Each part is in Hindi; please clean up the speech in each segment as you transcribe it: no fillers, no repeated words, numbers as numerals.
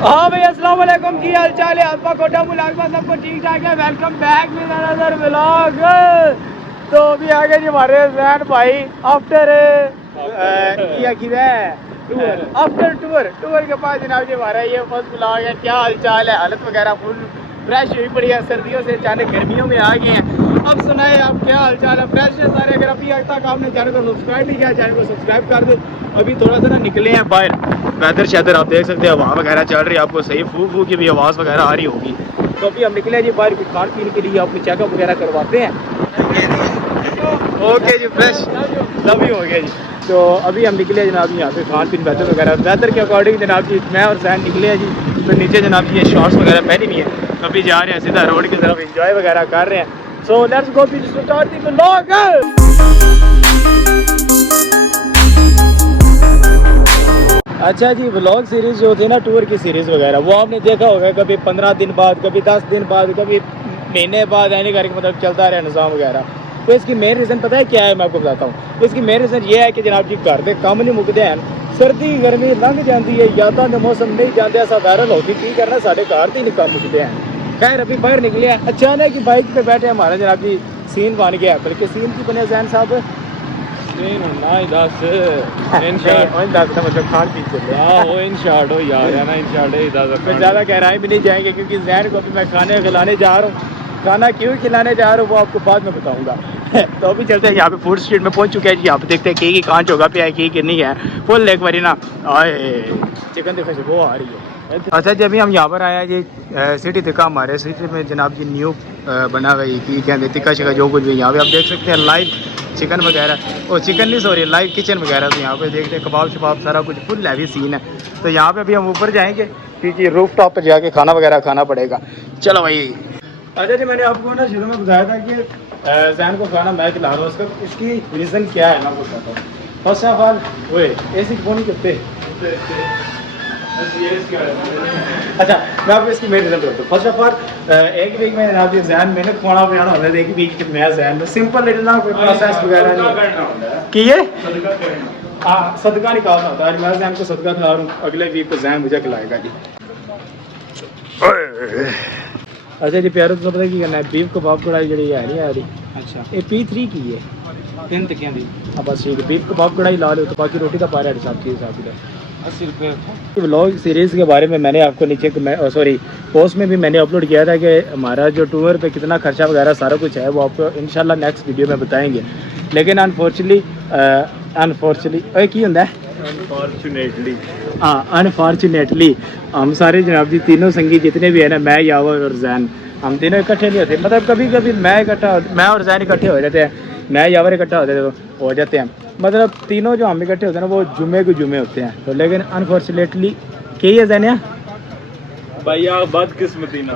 हाँ भाई अस्सलाम वालेकुम, की हाल चाल है? आपका कोटा मुलाजमा सबको ठीक ठाक है। Welcome back with another vlog. तो अभी आ गए जी हमारे जैन भाई आफ्टर आफ्टर टूर के पास जनाब जी हमारा ये फर्स्ट व्लॉग है। क्या हाल चाल है? हालत वगैरह फुल फ्रेश हुई पड़ी है, सर्दियों से अचानक गर्मियों में आ गए हैं। अब सुनाए आप क्या हाल चाल है? फ्रेश है सारे? अगर अभी तक आपने चैनल को सब्सक्राइब नहीं किया, चैनल को सब्सक्राइब कर दो। अभी थोड़ा सा ना निकले हैं बाहर, वेदर शेदर आप देख सकते हैं, हवा वगैरह चल रही है, आपको सही फू फू की भी आवाज़ वगैरह आ रही होगी। तो अभी हम निकले जी बाहर कुछ खान पीने के लिए, आपको चेकअप वगैरह करवाते हैं। ओके जी, फ्रेश सभी हो गया जी। तो अभी हम निकले जनाब यहाँ पे खान पीन वेदर वगैरह, वेदर के अकॉर्डिंग जनाब जी मैं और सैन निकले हैं जी। तो नीचे जनाब जी ये शॉर्ट्स वगैरह पहनी हुई है, अभी जा रहे हैं सीधा रोड की तरफ, एंजॉय वगैरह कर रहे हैं। So let's go to start the vlog. अच्छा जी, व्लॉग सीरीज़ जो होती है ना, टूर की सीरीज़ वगैरह, वो आपने देखा होगा कभी 15 दिन बाद, कभी 10 दिन बाद, कभी महीने बाद, यानी करके मतलब चलता रहे निज़ाम वगैरह। तो इसकी मेन रीज़न पता है क्या है? मैं आपको बताता हूँ। इसकी मेन रीज़न ये है कि जनाब जी घर के काम नहीं मुकते हैं, सर्दी गर्मी लंघ जाती है, यादा के मौसम नहीं जाते, साधारण होती की करना साढ़े घर ही नहीं काम मुकते हैं। खैर अभी बाहर निकले हैं, अचानक की बाइक पे बैठे हमारा जनाब जी सीन बन गया। बल्कि सीन की बने जैन साहब ज़्यादा गहराई भी नहीं जाएंगे, क्योंकि जैन को अभी मैं खाने खिलाने जा रहा हूँ। खाना क्यों खिलाने जा रहा हूँ वो आपको बाद में बताऊंगा। तो अभी चलते हैं, यहाँ पे फूड स्ट्रीट में पहुँच चुके हैं जी। यहाँ पे देखते हैं की कांच होगा पे है की नहीं है। फुल एक बारी ना आए चिकन देखो से वो आ रही है। अच्छा जी, अभी हम यहाँ पर आए हैं जी सिटी तिक्का, हमारे सिटी में जनाब जी न्यू बना हुआ की क्या तिक्का शिका जो कुछ भी यहाँ पे आप देख सकते हैं, लाइव चिकन वगैरह, और चिकन नहीं सॉरी लाइव किचन वगैरह। तो यहाँ पे देखते हैं कबाब शबाब सारा कुछ फुल हैवी सीन है। तो यहाँ पे अभी हम ऊपर जाएंगे, क्योंकि रूफ टॉप पर जाके खाना वगैरह खाना पड़ेगा। चलो भाई। अच्छा जी, मैंने आपको ना शुरू में बताया था कि जैन को खाना मैं खिला रहा हूँ, उसका इसकी रीज़न क्या है मैं आपको बताता हूँ। फर्स्ट ऑफ ऑल वो ऐसी फोन करते। अच्छा मैं आपको इसकी मेन रीज़न बताता हूँ। फर्स्ट ऑफ ऑल एक वीक में जनाब जी जैन मैंने खाना पिलाना होता है, एक वीक मैं जैन सिंपल इतना कोई प्रोसेस वगैरह नहीं कि ये हाँ सदका निकालना होता है। मैं जैन को सदका खिला रहा हूँ, अगले वीक को जैन मुझे खिलाएगा जी। अच्छा जी प्यारो, तो पता की करना है, बीफ कबाब कढ़ाई जी है नहीं आ रही। अच्छा ये P3 की है 3 टिक्कियां दी। हाँ बस ठीक है, बीफ कबाब कढ़ाई ला लो। तो बाकी रोटी का पारा हिसाब की हिसाब का 80 रुपये। व्लॉग सीरीज़ के बारे में मैंने आपको नीचे सॉरी पोस्ट में भी मैंने अपलोड किया था कि हमारा जो टूर पे कितना खर्चा वगैरह सारा कुछ है वो आपको इंशाल्लाह नेक्स्ट वीडियो में बताएंगे। लेकिन अनफॉर्चुनेटली की होता है अनफॉर्चुनेटली हम सारे जनाब जी तीनों संगी जितने भी है ना, मैं यावर और जैन, हम तीनों इकट्ठे नहीं होते। मतलब कभी कभी मैं और जैन इकट्ठे हो जाते हैं, मैं यावर इकट्ठा हो जाते हैं। मतलब तीनों जो हम इकट्ठे होते हैं ना वो जुम्मे के जुम्मे होते हैं। तो लेकिन अनफॉर्चुनेटली क्या है जैन भैया बदकिस्मती ना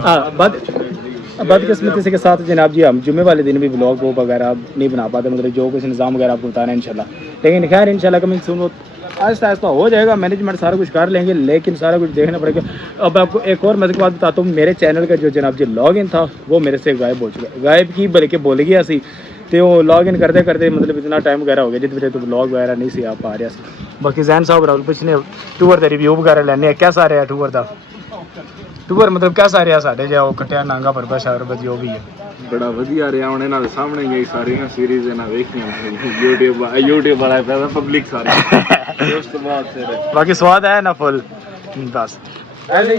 बदकिस्मती से के साथ जनाब जी हम जुम्मे वाले दिन भी ब्लॉग वो वगैरह नहीं बना पाते। मतलब जो कुछ निज़ाम वगैरह आपको बताना है इंशाल्लाह। लेकिन खैर इंशाल्लाह कमिंग सून वो आहिस्ता आहिस्ता हो जाएगा, मैनेजमेंट सारा कुछ कर लेंगे, लेकिन सारा कुछ देखना पड़ेगा। अब आपको एक और मज़े की बात बताता हूँ, मेरे चैनल का जो जनाब जी लॉगिन था वो मेरे से गायब हो चुका है। गायब की बल्कि बोल गया सी, तो वो लॉगिन करते करते मतलब इतना टाइम वगैरह हो गया जिस वजह तो ब्लॉग वगैरह नहीं सी आ पा रहा। बाकी जैन साहब राहुल पिछले टूर का रिव्यू वगैरह लेने कैसा रहा टूर का? टूर मतलब कैसा रहा साढ़े जो कटिया नांगा परबा शहर जो भी है? बड़ा वधिया रहा। ਹੁਣ ਇਹਨਾਂ ਦੇ ਸਾਹਮਣੇ ਹੀ ਸਾਰੀ ਨਾ ਸੀਰੀਜ਼ ਇਹਨਾਂ ਵੇਖੀਆਂ YouTube ਵਾਲਾ ਪੈਦਾ ਪਬਲਿਕ ਸਾਰੇ ਉਸ ਤੋਂ ਬਾਅਦ ਫਿਰ ਬਾਕੀ ਸਵਾਦ ਆਇਆ ਨਾ ਫੁੱਲ बस ऐसे ही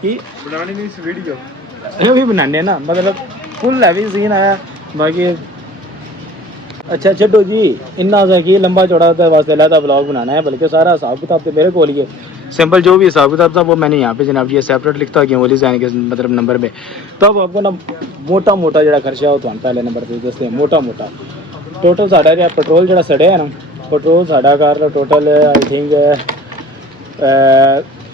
कि बनानी नहीं इस वीडियो ये भी बनाने ना, मतलब फुल हैवी सीन आया। बाकी अच्छा छो जी, इन्ना सा कि लंबा चौड़ा वास्ते लहदा ब्लॉग बनाना है, बल्कि सारा हिसाब किताब तो मेरे को लिए सिंपल जो भी हिसाब किताब था वो मैंने यहाँ पे जनाब ये सेपरेट लिखता गया वोली जाने के मतलब नंबर में। तो अब आपको ना मोटा मोटा जो खर्चा हो तो पहले नंबर पे दसते हैं मोटा मोटा टोटल साढ़ा जो पेट्रोल जो सड़े है ना, पेट्रोल साढ़ा कार टोटल आई थिंक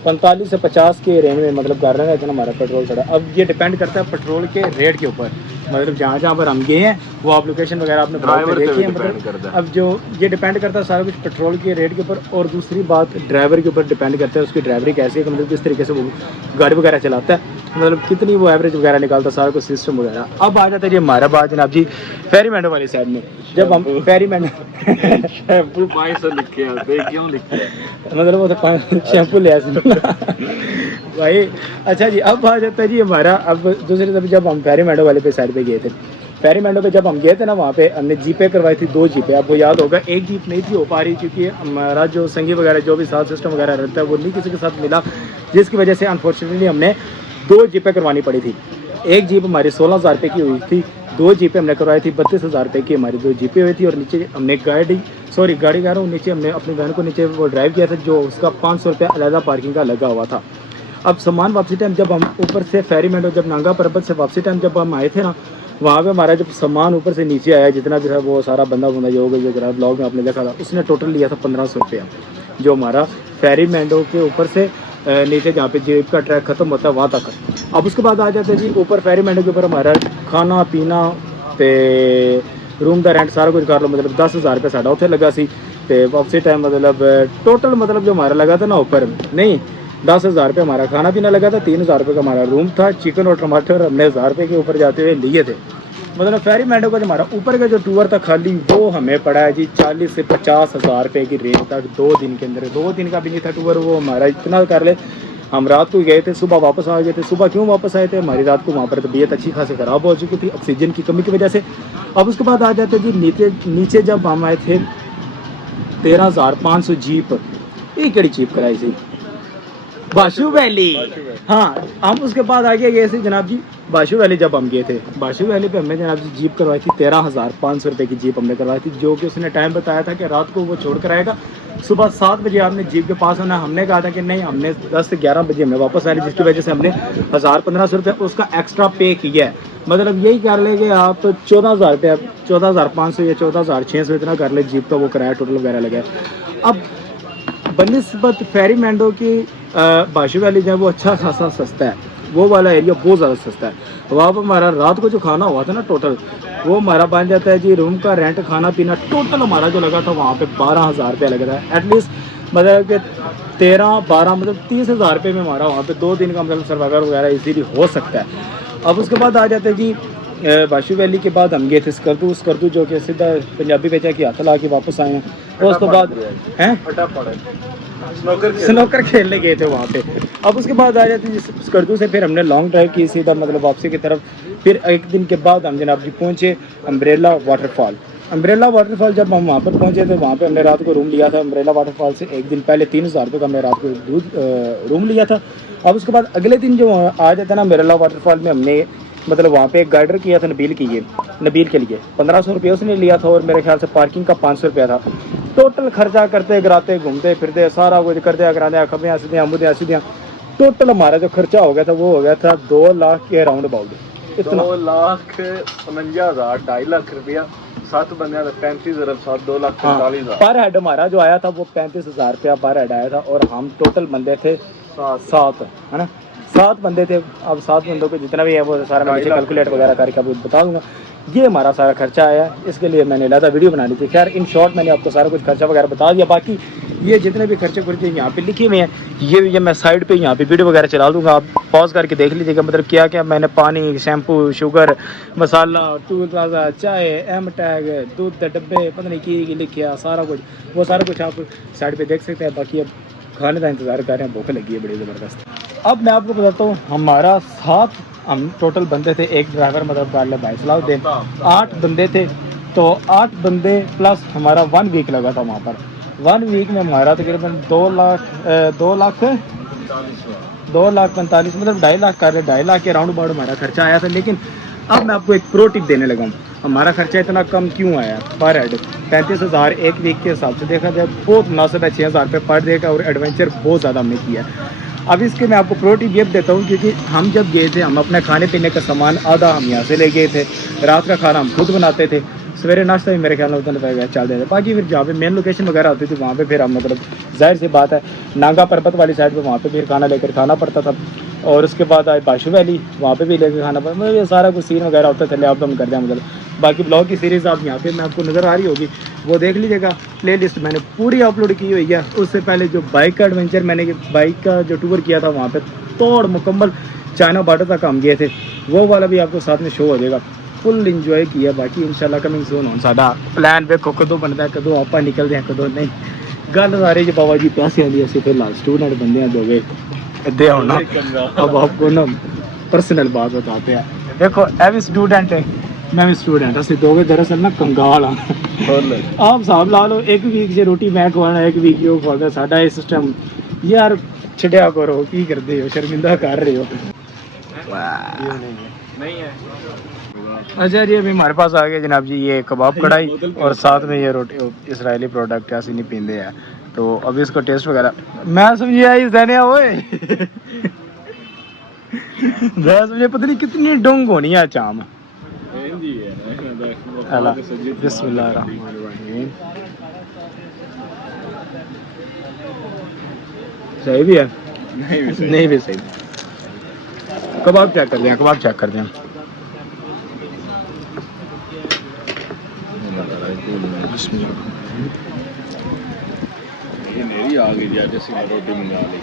45 से 50 के रेंज में मतलब कर रहे हैं इतना हमारा पेट्रोल सड़ा। अब ये डिपेंड करता है पेट्रोल के रेट के ऊपर, मतलब जहाँ जहाँ पर हम गए हैं वो आप लोकेशन वगैरह आपने ड्राइवर देखी है। मतलब अब जो ये डिपेंड करता है सारा कुछ पेट्रोल के रेट के ऊपर, और दूसरी बात ड्राइवर के ऊपर डिपेंड करता है उसकी ड्राइवरी कैसी है, मतलब किस तरीके से वो गाड़ी वगैरह चलाता है, मतलब कितनी वो एवरेज वगैरह निकालता है, सारा कुछ सिस्टम वगैरह। अब आ जाता है जी हमारा बात जनाब जी फेरीमैन वाली साइड में। जब हम फेरीमैन शैम्पू 500 लिखे क्यों लिखे मतलब वो तो शैम्पू ले भाई अच्छा जी, अब आ जाता है जी हमारा, अब दूसरी तरफ जब हम फेरी मेडो वाले पे साइड पे गए थे, फेरी मेडो पे जब हम गए थे ना, वहाँ पे हमने जीपे करवाई थी, 2 जीपे, आपको याद होगा। एक जीप नहीं थी हो पा रही क्योंकि हमारा जो संगी वगैरह जो भी साउंड सिस्टम वगैरह रहता है वो नहीं किसी के साथ मिला, जिसकी वजह से अनफॉर्चुनेटली हमने 2 जीपें करवानी पड़ी थी। एक जीप हमारी 16,000 रुपये की हुई थी, 2 जीपें हमने करवाई थी 32,000 रुपये की हमारी 2 जीपें हुई थी। और नीचे हमने गाड़ी कह रहा हूँ, नीचे हमने अपनी वैन को नीचे वो ड्राइव किया था, जो उसका 500 रुपये अलहदा पार्किंग का लगा हुआ था। अब सामान वापसी टाइम जब हम ऊपर से फेरी मेडो जब नांगा पर्वत से वापसी टाइम जब हम आए थे ना, वहाँ पे हमारा जब सामान ऊपर से नीचे आया, जितना भी था वो सारा बंदा बुंदा जो होगा, जो ग्राफ ब्लॉग में आपने देखा था, उसने टोटल लिया था 1500 रुपया, जो हमारा फेरी मेडो के ऊपर से नीचे जहाँ पे जीप का ट्रैक खत्म होता है वहाँ तक। अब उसके बाद आ जाते हैं जी ऊपर फेरी मेडो के ऊपर हमारा खाना पीना ते रूम का रेंट सारा कुछ कर लो, मतलब 10,000 रुपये साढ़ा उत्थे लगा सी। ते वापसी टाइम मतलब टोटल मतलब जो हमारा लगा था ना ऊपर, नहीं 10,000 रुपये हमारा खाना पीना लगा था, 3,000 रुपये का हमारा रूम था, चिकन और टमाटर हमने 1,000 रुपये के ऊपर जाते हुए लिए थे। मतलब फेरी मेडो का जो हमारा ऊपर का जो टूर था खाली, वो हमें पड़ा है जी 40 से 50,000 रुपये की रेंज तक 2 दिन के अंदर। 2 दिन का भी नहीं था टूर, वो हमारा इतना कर ले। हम रात को गए थे, सुबह वापस आ गए थे। सुबह क्यों वापस आए थे, हमारी रात को वहाँ पर तबीयत अच्छी खासी ख़राब हो चुकी थी ऑक्सीजन की कमी की वजह से। अब उसके बाद आ जाते जी नीचे जब हम आए थे 13,500 जीप, ये कड़ी जीप कराई थी बाशू वैली। हाँ, हम उसके बाद आगे गए थे जनाब जी बाशू वैली। जब हम गए थे बाशू वैली पे हमने जनाब जी जीप करवाई थी 13,500 रुपये की जीप हमने करवाई थी, जो कि उसने टाइम बताया था कि रात को वो छोड़ कर आएगा, सुबह 7 बजे आपने जीप के पास होना। हमने कहा था कि नहीं, हमने 10 से 11 बजे हमें वापस आए, जिसकी वजह से हमने 1,000-1,500 रुपये उसका एक्स्ट्रा पे किया है। मतलब यही कर ले कि आप 14,000 रुपये, 14,500 या 14,600 इतना कर ले, जीप का वो किराया टोटल वगैरह लगा। अब बनिस्बत फेरी मेडो की बाशू वैली जो है वो अच्छा खासा सस्ता है, वो वाला एरिया बहुत ज़्यादा सस्ता है। वहाँ पर हमारा रात को जो खाना हुआ था ना टोटल, वो हमारा बन जाता है जी रूम का रेंट, खाना पीना टोटल हमारा जो लगा था वहाँ पे 12,000 रुपया लगा था एटलीस्ट। मतलब कि 13-12 मतलब 30,000 रुपये में हमारा वहाँ पे 2 दिन का मतलब सर्वाइवर वगैरह इजीली हो सकता है। अब उसके बाद आ जाते हैं जी बाशू वैली के बाद हम गए थे स्कर्दू जो कि सीधा पंजाबी बेचा की हाथ ला के वापस आए हैं। उसके बाद हैं स्नोकर खेलने गए थे वहाँ पे। अब उसके बाद आ जाते हैं स्कर्दू से फिर हमने लॉन्ग ड्राइव की सीधा मतलब वापसी की तरफ। फिर एक दिन के बाद हम जनाब जी पहुँचे अम्ब्रेला वाटरफॉल। अम्ब्रेला वाटरफॉल जब हम वहाँ पर पहुँचे थे, वहाँ पे हमने रात को रूम लिया था अम्ब्रेला वाटरफॉल से एक दिन पहले। 3,000 रुपये का हमने रात को रूम लिया था। अब उसके बाद अगले दिन जो आ जाता ना अम्ब्रेला वाटरफॉल में, हमने मतलब वहाँ पे एक गाइडर किया था नबील के लिए 1500 रुपये उसने लिया था, और मेरे ख्याल से पार्किंग का 500 रुपया था। टोटल खर्चा करते कराते घूमते फिरते सारा कुछ करते कराते खबियाँ सीधियाँ मुदियाँ सीधियाँ, टोटल हमारा जो खर्चा हो गया था वो हो गया था 2 लाख के राउंड अबाउट। इतना 2,49,000 2.5 लाख रुपया 7 बंदे 35 अरब 7 2,45,000 पर हेड हमारा जो आया था वो 35,000 रुपया पर हेड आया था। और हम टोटल बंदे थे 7 है ना, 7 बंदे थे। अब 7 बंदों को जितना भी है वो सारा मैं कैलकुलेट वगैरह करके अब बता दूंगा। ये हमारा सारा खर्चा आया, इसके लिए मैंने लादा वीडियो बना ली थी। खैर इन शॉर्ट मैंने आपको सारा कुछ खर्चा वगैरह बता दिया। बाकी ये जितने भी खर्चे खुर्चे यहाँ पे लिखे हुए हैं, ये मैं साइड पे यहाँ पे वीडियो वगैरह चला दूंगा, आप पॉज करके देख लीजिएगा। मतलब क्या क्या मैंने पानी, शैम्पू, शुगर, मसाला, टूल प्लाजा, चाय, एम टैग, दूध के डब्बे, पता नहीं की लिखिया सारा कुछ, वो सारा कुछ आप साइड पे देख सकते हैं। बाकी अब खाने का इंतज़ार कर रहे हैं, भूख लगी है बड़ी ज़बरदस्त। अब मैं आपको बताता हूँ हमारा 7 हम टोटल बंदे थे, एक ड्राइवर मतलब कार भाई सलाउद्दीन, 8 बंदे थे। तो 8 बंदे प्लस हमारा 1 वीक लगा था वहाँ पर। 1 वीक में हमारा तकरीबन 2 लाख 2,45,000 मतलब 2.5 लाख कर रहे, 2.5 लाख के राउंड अबाउट हमारा खर्चा आया था। लेकिन अब मैं आपको एक प्रो टिप देने लगा हूँ, हमारा खर्चा इतना कम क्यों आया पर हेड। 35,000 एक वीक के हिसाब से देखा जाए बहुत मुनासिब है। 6,000 रुपये पर डे का, और एडवेंचर बहुत ज़्यादा हमने किया। अब इसके मैं आपको प्रो टिप ये देता हूँ, क्योंकि हम जब गए थे हम अपने खाने पीने का सामान आधा हम यहाँ से ले गए थे, रात का खाना हम खुद बनाते थे, सवेरे नाश्ता भी मेरे ख्याल में उतना रुपये चलते थे। बाकी फिर जहाँ पे मेन लोकेशन वगैरह होती थी वहाँ पे फिर हम मतलब जाहिर सी बात है नांगा पर्वत वाली साइड पे वहाँ पे फिर खाना लेकर खाना पड़ता था। और उसके बाद आए बाशू वैली, वहाँ पे भी लेकर खाना पड़ता, मतलब ये सारा कुछ सीन वगैरह होता था। आप तो हम करते हैं मतलब। बाकी ब्लॉग की सीरीज़ आप यहाँ पे मैं आपको नज़र आ रही होगी, वो देख लीजिएगा। प्लेलिस्ट मैंने पूरी अपलोड की हुई है। उससे पहले जो बाइक का एडवेंचर मैंने बाइक का जो टूर किया था वहाँ पे तोड़ मुकम्मल चाइना बॉर्डर तक हम गए थे, वो वाला भी आपको साथ में शो हो जाएगा। फुल इंजॉय किया। बाकी इंशाल्लाह कमिंग सून हो साडा प्लान वेखो कदों बनता, कदों आप निकलते हैं कदों नहीं। गल सारे जो बाबा जी पैसे आती, असं फिलहाल स्टूडेंट बंदे दोगे दे होना। अब आपको ना पर्सनल बात बताते हैं। देखो ए भी स्टूडेंट है, मैं भी स्टूडेंट, असं दो दरअसल ना कंगाल हाँ। आप हिसाब ला लो, एक वीक से रोटी मैं खवाना, एक वीक वो खवाना, साडा ये सिस्टम यार छड्या करो, की करते हो, शर्मिंदा कर रहे हो। नहीं है। अच्छा जी, अभी हमारे पास आ गया जनाब जी ये कबाब कढ़ाई और साथ में ये रोटी इसराइली प्रोडक्ट ऐसे नहीं पींदे हैं, तो अभी इसका टेस्ट वगैरह मैं समझिए आई ज़ैनिया ओए मैं समझे पता नहीं कितनी डोंग होनी है चाम। बिस्मिल्लाहिर्रहमानिर्रहीम। सही भी है, नहीं भी सही। कबाब चेक कर दें, कबाब चेक कर दें। ये मेरी आ गई यार, जैसे मैं रोटी मंगा ली।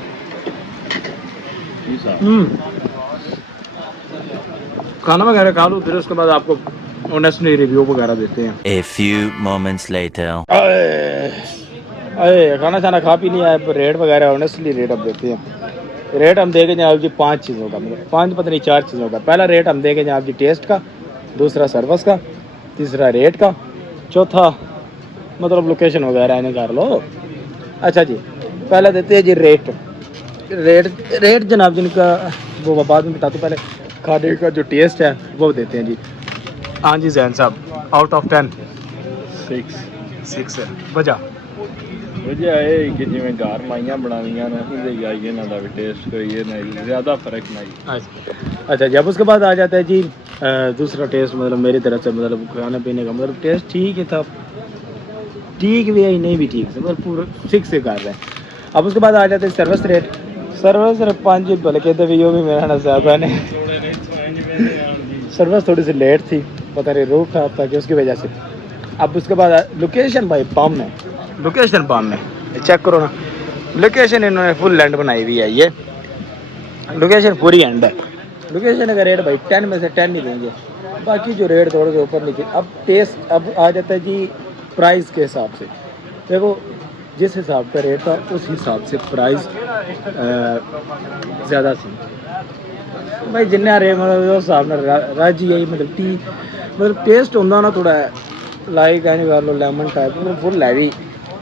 खाना वगैरह खा लो, फिर उसके बाद आपको ऑनेस्टली रिव्यू वगैरह देते हैं। A few moments later. अरे खाना खाना खा पी लिया है, रेट वगैरह ऑनेस्टली रेट हम देते हैं। रेट हम देंगे जनाब जी 5 चीज़ों का, मतलब 5 पता नहीं 4 चीज़ों का। पहला रेट हम देंगे जनाब जी टेस्ट का, दूसरा सर्विस का, तीसरा रेट का, चौथा मतलब लोकेशन वगैरह इन्हें कर लो। अच्छा जी, पहला देते हैं जी रेट जनाब जिनका वो बाद में बताते, पहले खाने का जो टेस्ट है वो देते हैं जी। हाँ जी जैन साहब, आउट ऑफ 10 6 है वजह वजह है कि जिमें घर माइयां बनावियां ने उहदे आई इन्हां दा भी टेस्ट कोई ये नहीं ज़्यादा फर्क नहीं। अच्छा, जब उसके बाद आ जाता है जी दूसरा टेस्ट, मतलब मेरी तरफ से मतलब खाने पीने का मतलब टेस्ट ठीक ही था, ठीक भी है नहीं भी ठीक से, मतलब पूरा 6 से कर रहे हैं। अब उसके बाद आ जाता है सर्विस रेट। सर्विस 5 भले कहते भी वो भी मेरा नसाबा ने सर्विस थोड़ी सी लेट थी, पता नहीं रूट खराब था कि उसकी वजह से। अब उसके बाद लोकेशन भाई पाम में, लोकेशन पाम में चेक करो ना, लोकेशन इन्होंने फुल लैंड बनाई हुई है, ये लोकेशन पूरी एंड है। लोकेशन का रेट भाई 10 में से 10 ही देंगे, बाकी जो रेट थोड़े से ऊपर नीचे। अब टेस्ट अब आ जाता है जी प्राइस के हिसाब से। देखो जिस हिसाब का रेट था उस हिसाब से प्राइस ज़्यादा थी भाई, जिन्ना रेट मतलब उस हिसाब ਨਾਲ राजी आई, मतलब टेस्ट होंदा ना थोड़ा लाइक एंड कर लो लेमन टाइप, मतलब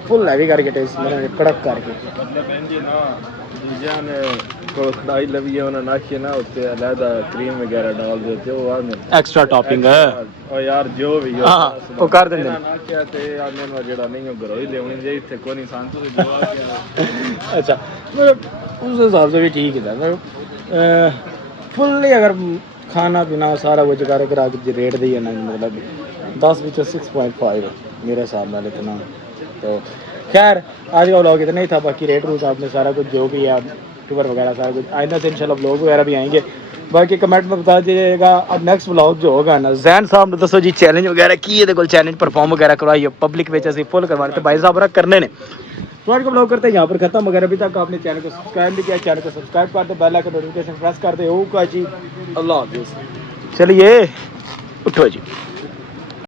फुल हैवी करके टेस्ट मतलब कड़क करके। जीजान को खड़ाई लवी है उन्हें नाखी ना उससे अलहदा क्रीम वगैरह डाल देते हो आने एक्स्ट्रा टॉपिंग है और यार जो भी हो हाँ वो कर देंगे। नाखिया ते आने में जेड़ा नहीं हो घरों ही लेवनी चाहिए थे कोई नहीं सांतु से जो आ गया। अच्छा मतलब उस हिसाब से भी ठीक है था, मतलब फुल्ली अगर खाना पीना सारा कुछ कर रेट दी है ना, मतलब 10 में 6.5 मेरे हिसाब नाल इतना। तो खैर आज का व्लॉग इतना ही था, बाकी रेट रूट आपने सारा कुछ जो भी है टूर वगैरह सारा कुछ आइंदा से इंशाल्लाह व्लॉग वगैरह भी आएंगे, बाकी कमेंट में बता दीजिएगा। अब नेक्स्ट व्लॉग जो होगा ना जैन साहब ने दसो जी चैलेंज वगैरह की है, चैलेंज परफॉर्म वगैरह करवाइए पब्लिक में अभी फुल करवाने, तो भाई साहब करने ने तो आज का व्लॉग करते हैं यहाँ पर खत्म। अगर अभी तक आपने चैनल को सब्सक्राइब नहीं किया, चैनल को सब्सक्राइब कर दो, बेल आइकन नोटिफिकेशन प्रेस कर दे। ओका जी, अल्लाह हाफिज़। चलिए उठो जी।